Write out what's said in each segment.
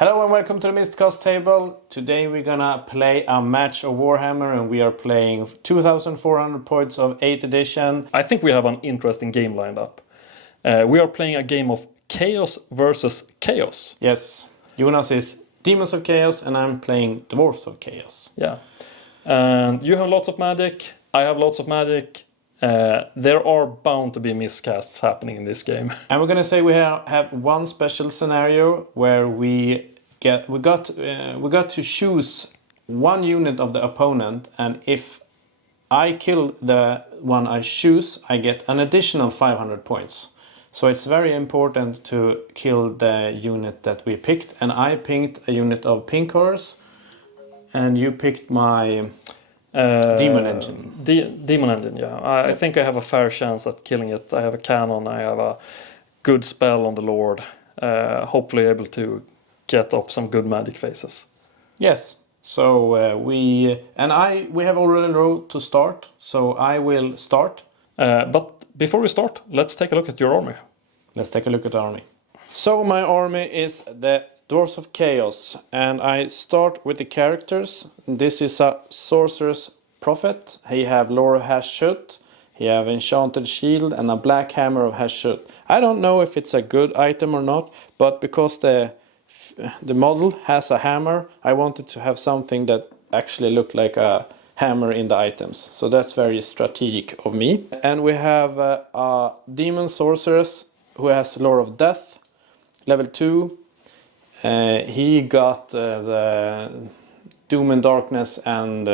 Hello and welcome to the Mistcast table. Today we're gonna play a match of Warhammer and we are playing 2,400 points of 8th edition. I think we have an interesting game lined up. We are playing a game of Chaos versus Chaos. Yes, Jonas is Demons of Chaos and I'm playing Dwarfs of Chaos. Yeah, and you have lots of magic, I have lots of magic. There are bound to be miscasts happening in this game. And we're gonna say we have one special scenario where we got to choose one unit of the opponent, and if I kill the one I choose, I get an additional 500 points. So it's very important to kill the unit that we picked, and I picked a unit of pink horse, and you picked my Demon Engine. Demon Engine, yeah. I think I have a fair chance at killing it. I have a cannon, I have a good spell on the Lord. Hopefully able to get off some good magic phases. Yes. So we have already rolled to start, so I will start. But before we start, let's take a look at your army. Let's take a look at the army. So my army is the Dwarfs of Chaos, and I start with the characters. This is a Sorcerer-prophet. He have Lore of Hashut, he have Enchanted Shield and a Black Hammer of Hashut. I don't know if it's a good item or not, but because the model has a hammer, I wanted to have something that actually looked like a hammer in the items. So that's very strategic of me. And we have a Demon Sorceress who has Lore of Death, level 2. He got the Doom and Darkness and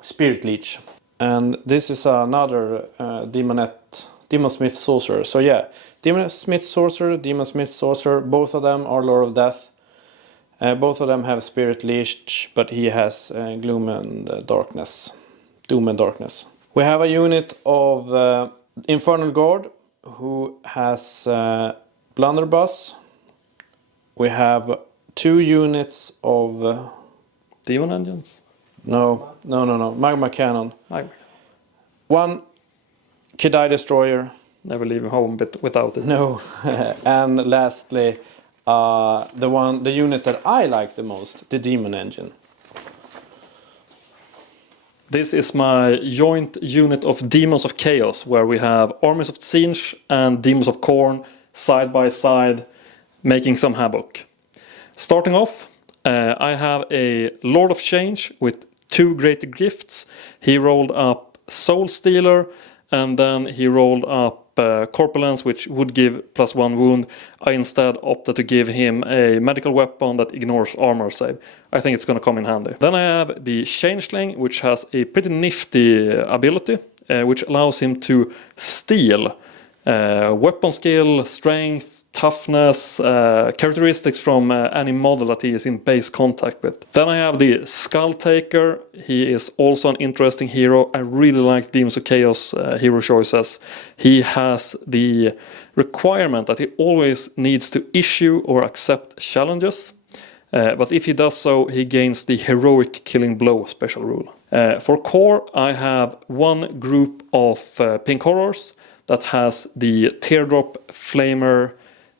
Spirit Leech. And this is another Demon-Smith Sorcerer. So yeah, Demon-Smith Sorcerer, both of them are Lore of Death. Both of them have Spirit Leech, but he has Doom and Darkness. We have a unit of Infernal Guard who has Blunderbuss. We have 2 units of... Demon Engines? No. Magma Cannon. Magma. 1 Kedai Destroyer. Never leave home without it. No. And lastly, the unit that I like the most, the Demon Engine. This is my joint unit of Demons of Chaos, where we have armies of Tzeentch and Demons of Khorne side by side, making some havoc. Starting off, I have a Lord of Change with 2 greater gifts. He rolled up Soul Stealer, and then he rolled up Corpulence, which would give +1 wound. I instead opted to give him a medical weapon that ignores armor save. I think it's going to come in handy. Then I have the Changeling, which has a pretty nifty ability, which allows him to steal weapon skill, strength, toughness, characteristics from any model that he is in base contact with. Then I have the Skull Taker. He is also an interesting hero. I really like Demons of Chaos hero choices. He has the requirement that he always needs to issue or accept challenges. But if he does so, he gains the Heroic Killing Blow special rule. For core, I have 1 group of pink horrors that has the Teardrop Flamer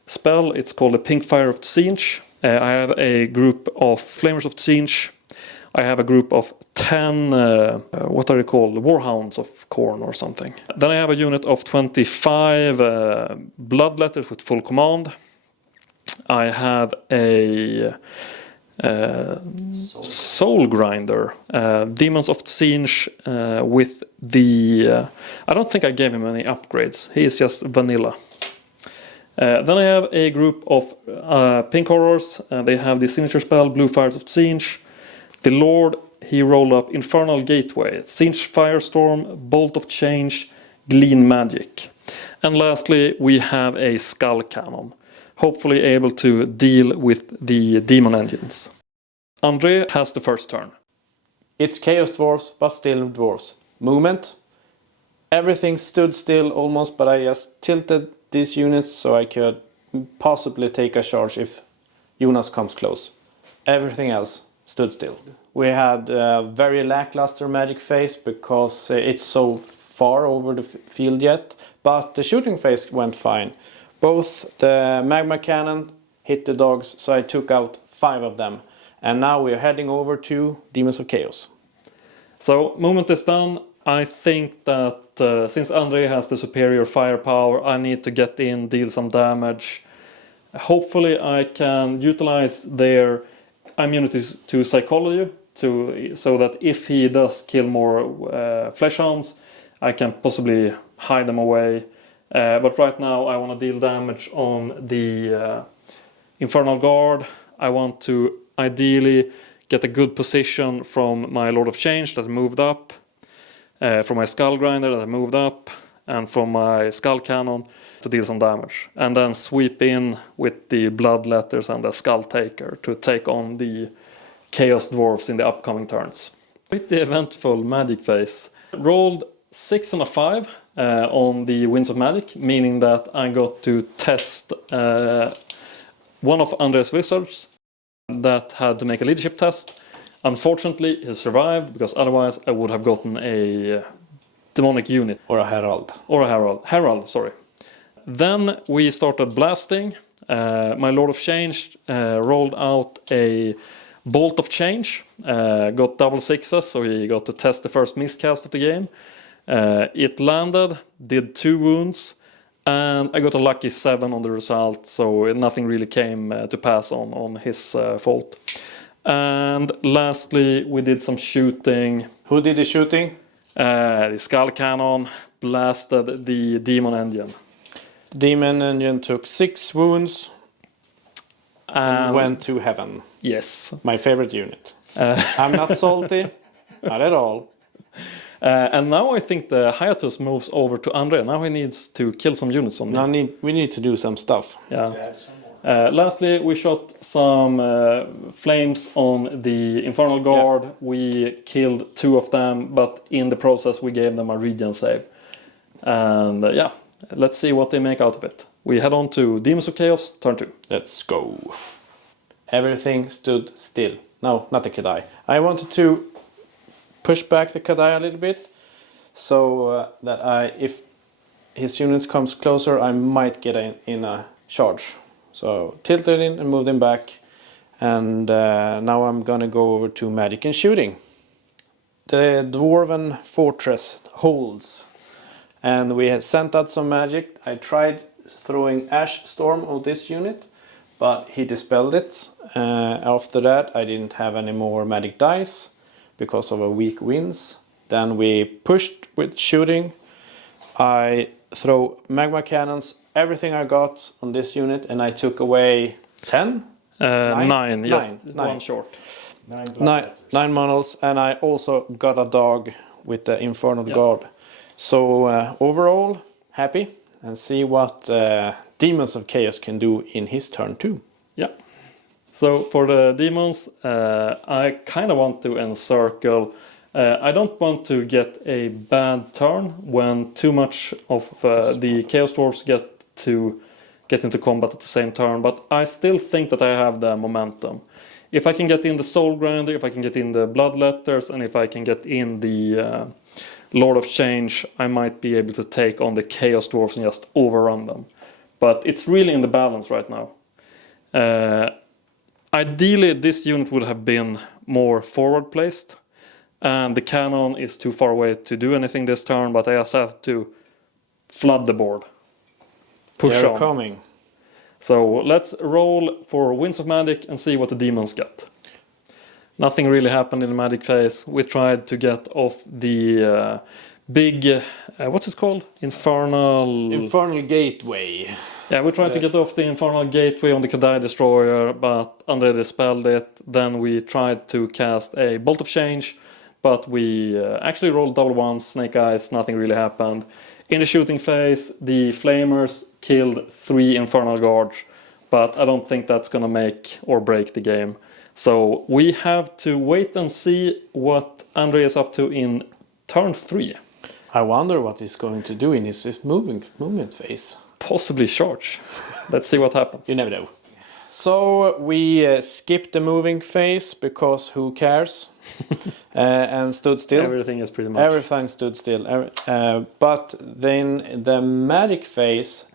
spell. It's called the Pink Fire of Tzeentch. I have a group of Flamers of Tzeentch. I have a group of 10, what are they called? Warhounds of Khorne or something. Then I have a unit of 25 Bloodletters with full command. I have a Soul Grinder, Demons of Tzeentch with the... I don't think I gave him any upgrades. He is just vanilla. Then I have a group of pink horrors. They have the signature spell, Blue Fires of Tzeentch. The Lord, he rolled up Infernal Gateway, Tzeentch Firestorm, Bolt of Change, Glean Magic. And lastly, we have a Skull Cannon, hopefully able to deal with the Demon Engines. André has the first turn. It's Chaos Dwarfs, but still Dwarfs. Movement. Everything stood still almost, but I just tilted these units so I could possibly take a charge if Jonas comes close. Everything else stood still. We had a very lackluster magic phase because it's so far over the field yet, but the shooting phase went fine. Both the magma cannon hit the dogs, so I took out 5 of them. And now we're heading over to Demons of Chaos. So, movement is done. I think that since André has the superior firepower, I need to get in, deal some damage. Hopefully I can utilize their immunities to psychology, so that if he does kill more flesh hounds, I can possibly hide them away. But right now I want to deal damage on the Infernal Guard. I want to ideally get a good position from my Lord of Change that moved up, from my Skull Grinder that moved up, and from my Skull Cannon to deal some damage. And then sweep in with the Bloodletters and the Skull Taker to take on the Chaos Dwarfs in the upcoming turns. Pretty eventful magic phase. Rolled 6 and a 5 on the Winds of Magic, meaning that I got to test one of André's wizards that had to make a leadership test. Unfortunately, he survived, because otherwise I would have gotten a demonic unit. Or a herald. Or a herald. Herald, sorry. Then we started blasting. My Lord of Change rolled out a Bolt of Change. Got double 6s, so he got to test the first miscast of the game. It landed, did 2 wounds, and I got a lucky 7 on the result, so nothing really came to pass on his fault. And lastly, we did some shooting. Who did the shooting? The Skull Cannon blasted the Demon Engine. The Demon Engine took 6 wounds and went to heaven. Yes. My favorite unit. I'm not salty, not at all. And now I think the hiatus moves over to André. Now he needs to kill some units on me. We need to do some stuff. Yeah. Lastly, we shot some flames on the Infernal Guard. Yeah. We killed 2 of them, but in the process we gave them a regen save. And yeah, let's see what they make out of it. We head on to Demons of Chaos, turn 2. Let's go. Everything stood still. No, not the Kadai. I wanted to push back the Kadai a little bit, so that if his units comes closer, I might get in a charge. So tilted in and moved him back, and now I'm gonna go over to magic and shooting. The Dwarven fortress holds, and we had sent out some magic. I tried throwing Ash Storm on this unit, but he dispelled it. After that I didn't have any more magic dice because of a weak winds. Then we pushed with shooting. I throw magma cannons, everything I got on this unit, and I took away 10? 9, yes, 9. 1 short. 9 models, and I also got a dog with the Infernal Guard. So overall, happy, and see what Demons of Chaos can do in his turn too. Yeah. So for the demons, I kind of want to encircle. I don't want to get a bad turn when too much of the Chaos Dwarfs get into combat at the same turn, but I still think that I have the momentum. If I can get in the Soul Grinder, if I can get in the Bloodletters, and if I can get in the Lord of Change, I might be able to take on the Chaos Dwarfs and just overrun them. But it's really in the balance right now. Ideally, this unit would have been more forward placed, and the cannon is too far away to do anything this turn, but I just have to flood the board. Push They're on. coming. So let's roll for Winds of Magic and see what the demons get. Nothing really happened in the magic phase. We tried to get off the big, what's it called? Infernal Gateway. Yeah, we tried to get off the Infernal Gateway on the Kadai Destroyer, but André dispelled it. Then we tried to cast a Bolt of Change, but we actually rolled double ones, Snake Eyes, nothing really happened. In the shooting phase, the Flamers killed 3 Infernal Guards, but I don't think that's gonna make or break the game. So we have to wait and see what André is up to in turn 3. I wonder what he's going to do in his movement phase. Possibly charge. Let's see what happens. You never know. So we skipped the moving phase because who cares? And stood still. Everything is pretty much. Everything stood still. But then the magic phase,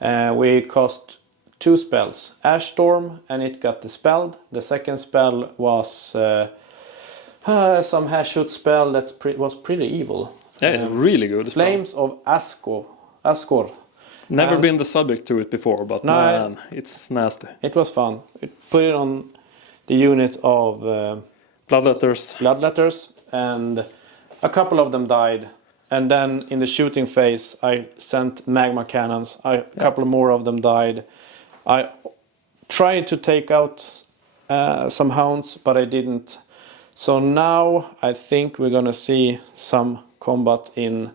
we cost 2 spells. Ash Storm, and it got dispelled. The second spell was some Hashut spell that was pretty evil. Yeah, really good. Flames of Ascor. Never been the subject to it before, but man, it's nasty. It was fun. It put it on the unit of Bloodletters, and a couple of them died. And then in the shooting phase, I sent magma cannons. A couple more of them died. I tried to take out some hounds, but I didn't. So now I think we're gonna see some combat in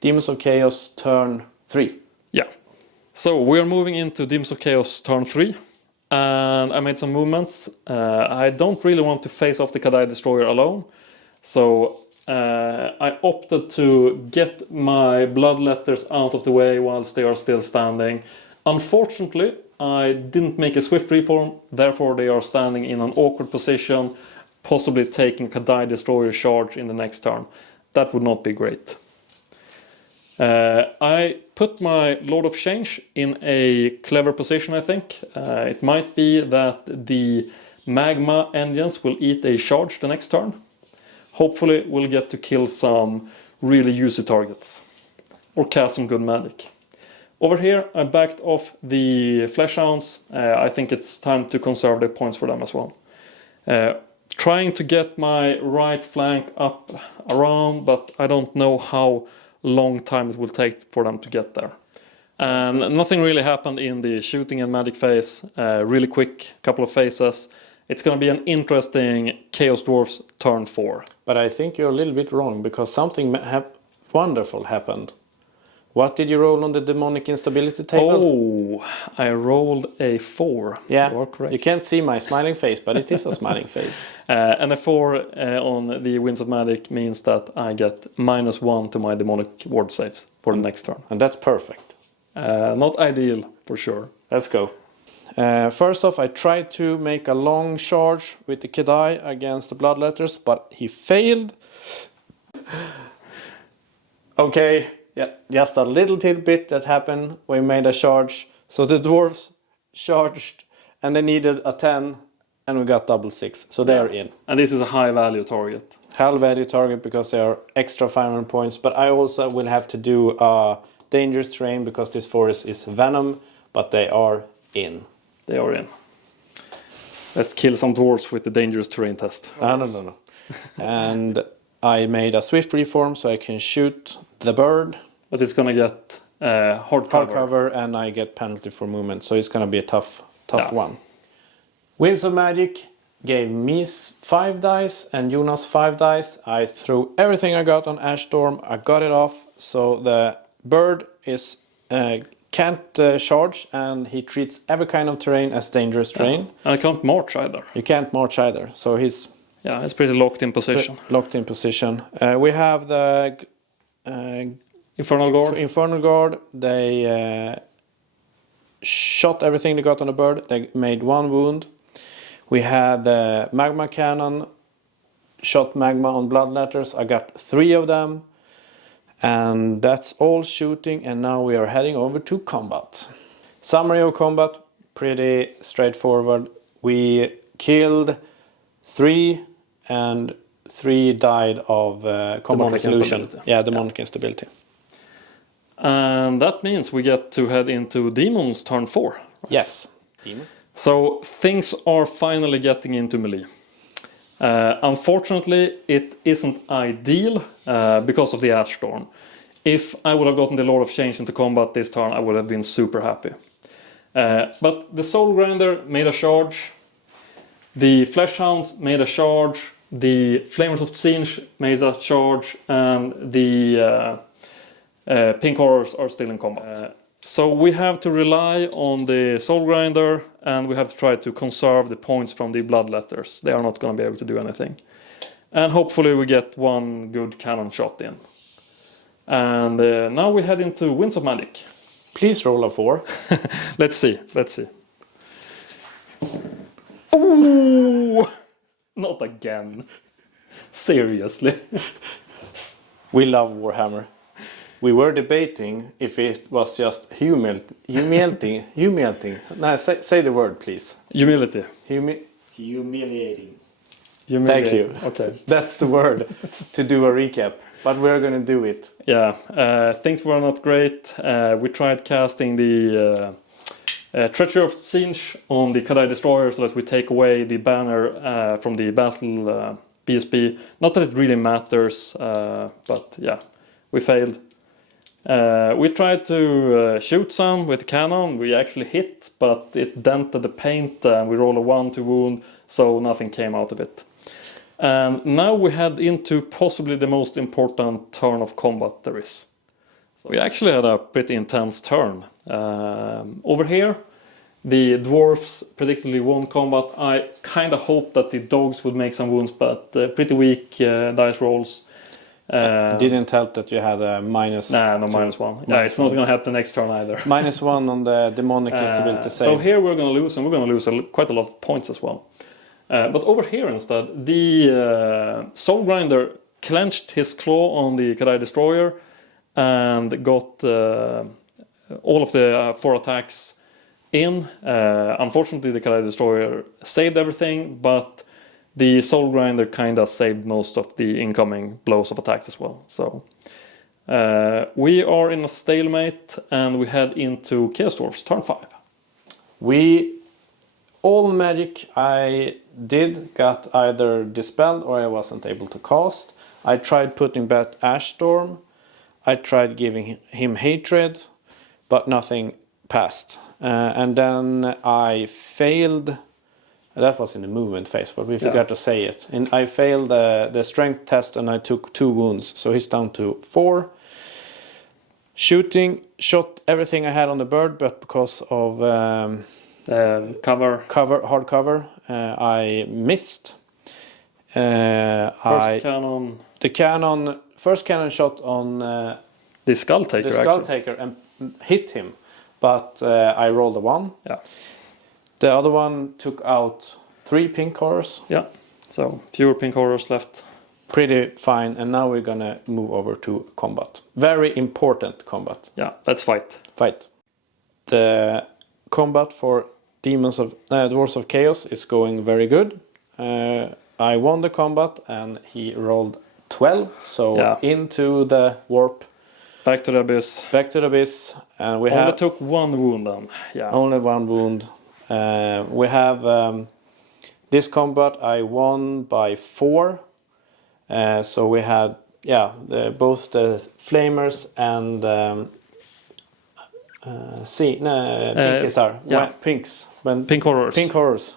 Demons of Chaos turn 3. Yeah. So we are moving into Demons of Chaos turn 3. And I made some movements. I don't really want to face off the Kadai Destroyer alone. So I opted to get my Bloodletters out of the way whilst they are still standing. Unfortunately, I didn't make a swift reform. Therefore, they are standing in an awkward position, possibly taking Kadai Destroyer charge in the next turn. That would not be great. I put my Lord of Change in a clever position, I think. It might be that the magma engines will eat a charge the next turn. Hopefully we'll get to kill some really juicy targets. Or cast some good magic. Over here I backed off the Fleshhounds. I think it's time to conserve the points for them as well. Trying to get my right flank up around, but I don't know how long time it will take for them to get there. And nothing really happened in the shooting and magic phase. Really quick couple of phases. It's going to be an interesting Chaos Dwarfs turn 4. But I think you're a little bit wrong, because something wonderful happened. What did you roll on the demonic instability table? Oh, I rolled a 4. Yeah, you are correct. You can't see my smiling face, but it is a smiling face. And a 4 on the Winds of Magic means that I get -1 to my demonic ward saves for the next turn. And that's perfect. Not ideal, for sure. Let's go. First off, I tried to make a long charge with the Kedai against the Bloodletters, but he failed. Okay, yeah, just a little tidbit that happened. We made a charge, so the Dwarfs charged, and they needed a 10, and we got double 6, so they are in. And this is a high value target. High value target because they are extra 500 points, but I also will have to do a dangerous terrain because this forest is venom, but they are in. They are in. Let's kill some dwarves with the dangerous terrain test. No. And I made a swift reform so I can shoot the bird. But it's gonna get hard cover, and I get penalty for movement, so it's gonna be a tough one. Winds of Magic gave me 5 dice and Jonas 5 dice. I threw everything I got on Ash Storm. I got it off, so the bird is can't charge, and he treats every kind of terrain as dangerous terrain. And I can't march either. You can't march either, so he's pretty locked in position. We have the Infernal Guard. They shot everything they got on the bird. They made 1 wound. We had the magma cannon, shot magma on Bloodletters. I got 3 of them. And that's all shooting, and now we are heading over to combat. Summary of combat, pretty straightforward. We killed 3, and 3 died of combat resolution. Demonic instability. And that means we get to head into Demons turn 4. Right? Yes. Demons. So things are finally getting into melee. Unfortunately, it isn't ideal because of the Ash Storm. If I would have gotten the Lord of Change into combat this turn, I would have been super happy. But the Soul Grinder made a charge, the Fleshhound made a charge, the Flamers of Tzeentch made a charge, and the Pink Horrors are still in combat. So we have to rely on the Soul Grinder, and we have to try to conserve the points from the Bloodletters. They are not going to be able to do anything. And hopefully we get 1 good cannon shot in. And now we head into Winds of Magic. Please roll a 4. Let's see. Ooh! Not again. Seriously. We love Warhammer. We were debating if it was just humiliating. No, say the word, please. Humility. Humiliating. Humiliate. Thank you. Okay. That's the word to do a recap. But we're going to do it. Yeah, things were not great. We tried casting the Treachery of Tzeentch on the Kadai Destroyer so that we take away the banner from the battle PSP. Not that it really matters, but yeah, we failed. We tried to shoot some with the cannon. We actually hit, but it dented the paint and we rolled a 1 to wound, so nothing came out of it. And now we head into possibly the most important turn of combat there is. So we actually had a pretty intense turn. Over here, the Dwarfs predictably won combat. I kind of hoped that the dogs would make some wounds, but pretty weak dice rolls. Didn't help that you had a minus. Nah, no, -1. Yeah, it's not going to help the next turn either. -1 on the demonic instability save. So here we're going to lose, and we're going to lose quite a lot of points as well. But over here instead, the Soul Grinder clenched his claw on the Kadai Destroyer and got all of the 4 attacks in. Unfortunately, the Kadai Destroyer saved everything, but the Soul Grinder kind of saved most of the incoming blows of attacks as well. So we are in a stalemate, and we head into Chaos Dwarfs, turn 5. All magic I did got either dispelled or I wasn't able to cast. I tried putting back Ashstorm. I tried giving him hatred, but nothing passed. And then I failed. That was in the movement phase, but we forgot to say it. And I failed the strength test, and I took 2 wounds, so he's down to 4. Shot everything I had on the bird, but because of hard cover, I missed. First cannon shot on the Skull Taker. The Skull Taker and hit him, but I rolled a 1. Yeah. The other one took out 3 pink horrors. Yeah, so fewer pink horrors left. Pretty fine, and now we're gonna move over to combat. Very important combat. Yeah, let's fight. The combat for Dwarves of Chaos is going very good. I won the combat, and he rolled 12, so into the warp. Back to the abyss. And we only took 1 wound then. Yeah. Only 1 wound. We have this combat I won by 4. So we had both the flamers and pinks. Pink horrors. Pink horrors.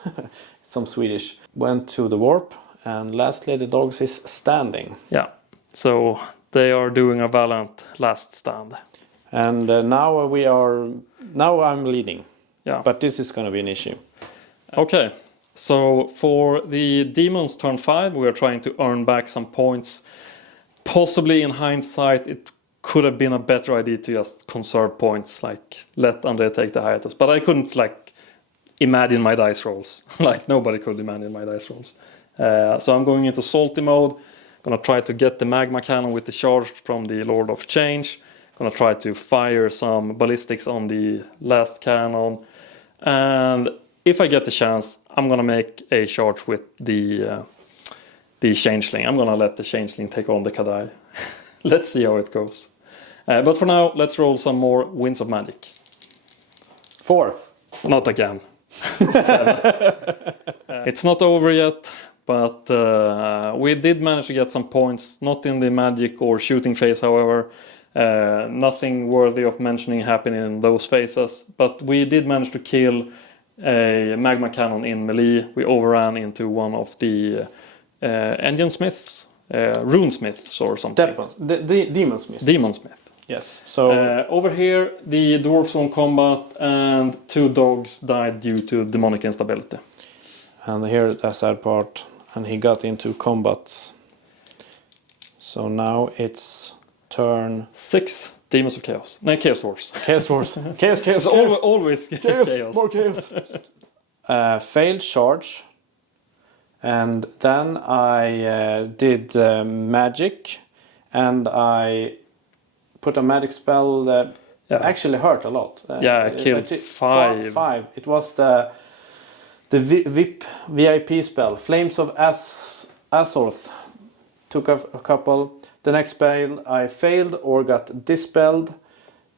Some Swedish. Went to the warp, and lastly the dogs is standing. Yeah. So they are doing a valiant last stand. And now I'm leading. Yeah. But this is going to be an issue. Okay. So for the Demons turn 5, we are trying to earn back some points. Possibly in hindsight, it could have been a better idea to just conserve points, like let André take the hiatus. But I couldn't imagine my dice rolls. Nobody could imagine my dice rolls. So I'm going into salty mode. Gonna try to get the magma cannon with the charge from the Lord of Change. Gonna try to fire some ballistics on the last cannon. And if I get the chance, I'm gonna make a charge with the Changeling. I'm gonna let the Changeling take on the Kadai. Let's see how it goes. But for now, let's roll some more Winds of Magic. 4. Not again. 7. It's not over yet, but we did manage to get some points. Not in the magic or shooting phase, however. Nothing worthy of mentioning happened in those phases. But we did manage to kill a magma cannon in melee. We overran into one of the engine smiths, runesmiths or something. Demon Smith. Yes. So over here, the dwarves won combat, and 2 dogs died due to demonic instability. And here the sad part, and he got into combats. So now it's turn 6. Demons of Chaos. No, Chaos Dwarfs. Chaos Dwarfs. chaos. Always chaos. More chaos. Failed charge. And then I did magic. And I put a magic spell that actually hurt a lot. It killed 5. 5. It was the VIP spell, Flames of Azorth. Took a couple. The next spell I failed or got dispelled.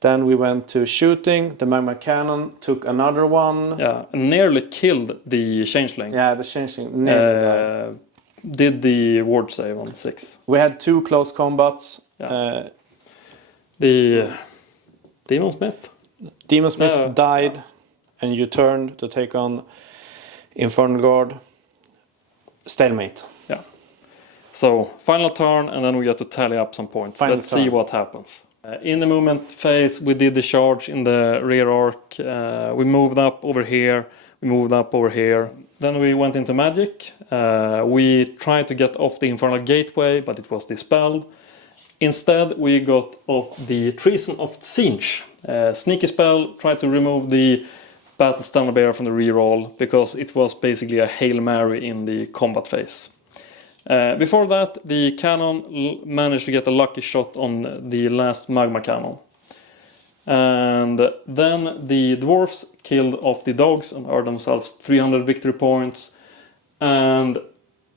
Then we went to shooting. The magma cannon took another one. Yeah, nearly killed the changeling. Yeah, the changeling nearly died. Did the ward save on 6. We had 2 close combats. Yeah. The Demon Smith? Demon Smith died, and you turned to take on Infernal Guard. Stalemate. Yeah. So, final turn, and then we get to tally up some points. Let's see what happens. In the movement phase, we did the charge in the rear arc. We moved up over here. We moved up over here. Then we went into magic. We tried to get off the Infernal Gateway, but it was dispelled. Instead, we got off the Treason of Tzeentch. Sneaky spell, tried to remove the Battle Standard Bearer from the reroll, because it was basically a Hail Mary in the combat phase. Before that, the cannon managed to get a lucky shot on the last magma cannon. And then the dwarfs killed off the dogs and earned themselves 300 victory points. And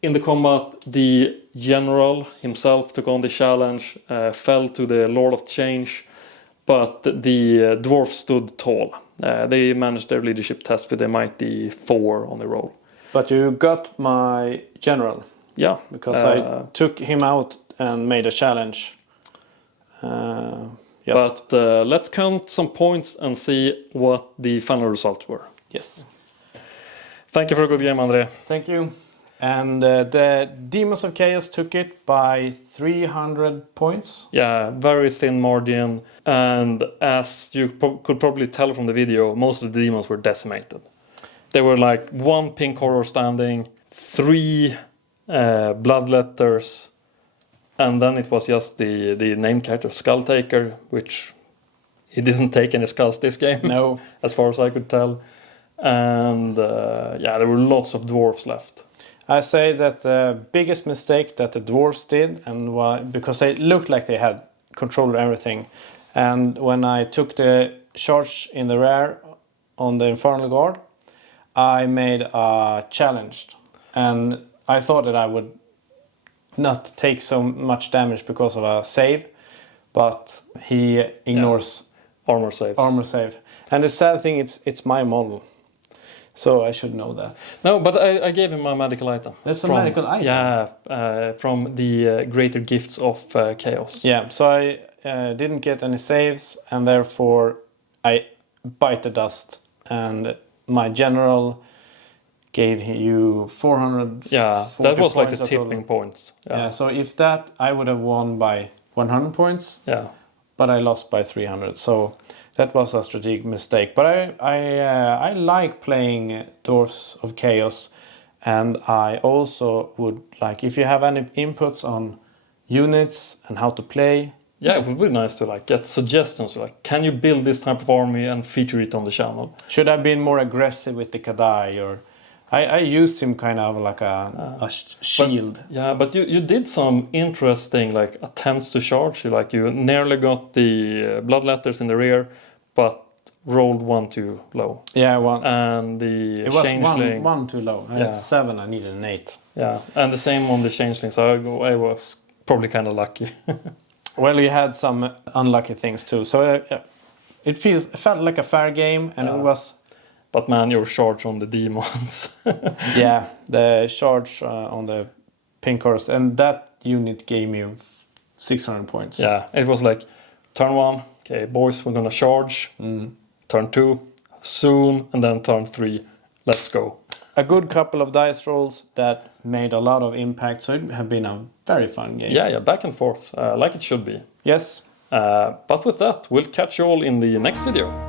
in the combat, the general himself took on the challenge, fell to the Lord of Change, but the dwarfs stood tall. They managed their leadership test with a mighty 4 on the roll. But you got my general. Yeah. Because I took him out and made a challenge. Yes. But let's count some points and see what the final results were. Yes. Thank you for a good game, André. Thank you. And the Demons of Chaos took it by 300 points. Yeah, very thin margin. And as you could probably tell from the video, most of the demons were decimated. They were like 1 pink horror standing, 3 bloodletters, and then it was just the named character Skull Taker, which he didn't take any skulls this game. No. As far as I could tell. And there were lots of dwarfs left. I say that the biggest mistake that the dwarves did, and why, because they looked like they had control of everything, and when I took the charge in the rear on the Infernal Guard, I made a challenge, and I thought that I would not take so much damage because of a save, but he ignores armor saves. And the sad thing, it's my model. So I should know that. No, but I gave him a medical item. That's a medical item? Yeah, from the Greater Gifts of Chaos. Yeah, so I didn't get any saves, and therefore I bite the dust. And my general gave you 400. Yeah, that was like the tipping points. Yeah, so if that, I would have won by 100 points. Yeah. But I lost by 300. So that was a strategic mistake. But I like playing Dwarfs of Chaos, and I also would like, if you have any inputs on units and how to play. Yeah, it would be nice to like get suggestions. Like, can you build this type of army and feature it on the channel? Should I have been more aggressive with the Kadai, or I used him kind of like a shield. But you did some interesting like attempts to charge. You nearly got the bloodletters in the rear, but rolled 1 too low. Yeah, one. And the it was changeling. one too low. I had 7. I needed an 8. Yeah, and the same on the changeling. So I was probably kind of lucky. Well, you had some unlucky things too. So it felt like a fair game, and it was. But man, your charge on the demons. Yeah, the charge on the pink horse, and that unit gave me 600 points. Yeah, it was like turn 1, okay, boys, we're gonna charge. Turn 2, soon, and then turn 3, let's go. A good couple of dice rolls that made a lot of impact, so it have been a very fun game. Yeah, back and forth, like it should be. Yes. But with that, we'll catch you all in the next video.